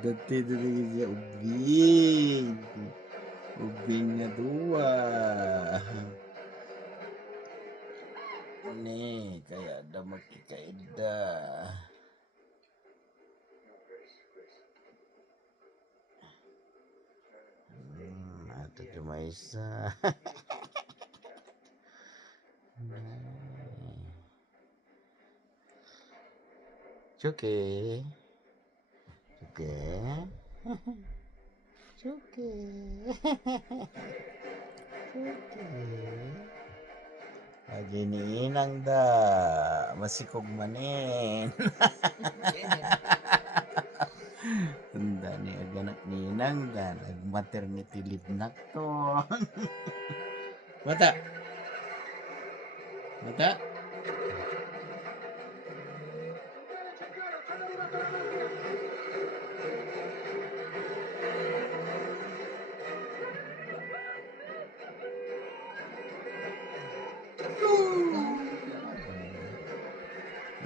Dati lagi siya ubing. Ubing na dua. Ni, kaya ada makikaida. Ada cuma isa. Cuke. Cuke. Cuke. Cuke. Lagi ni inang da. Masikog manin. Handa ni aganak ni inang da. Nag-maternity leave na to. Mata. Mata.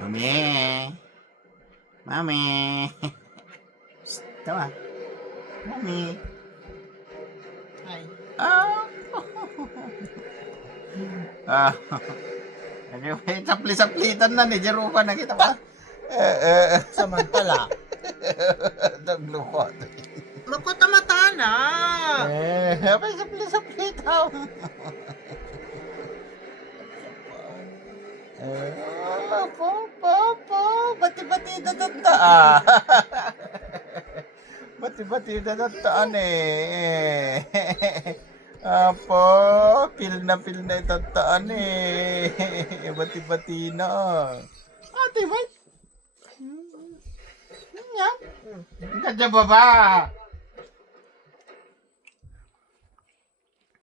Mami. Mami. Tawa. Mami. Ay, Ah. Ah. Ano ba yung sapli-saplitan na ni Jerupa na kita pa? samantala. Naglukot. Makutamata na. Apa yung sapli-saplitan? Po. Bati-bati dadataan. Bati-bati dadataan eh. Apo, pil na itataan eh. Bati-bati na. Ate, wait. Yan. Kadya ba ba?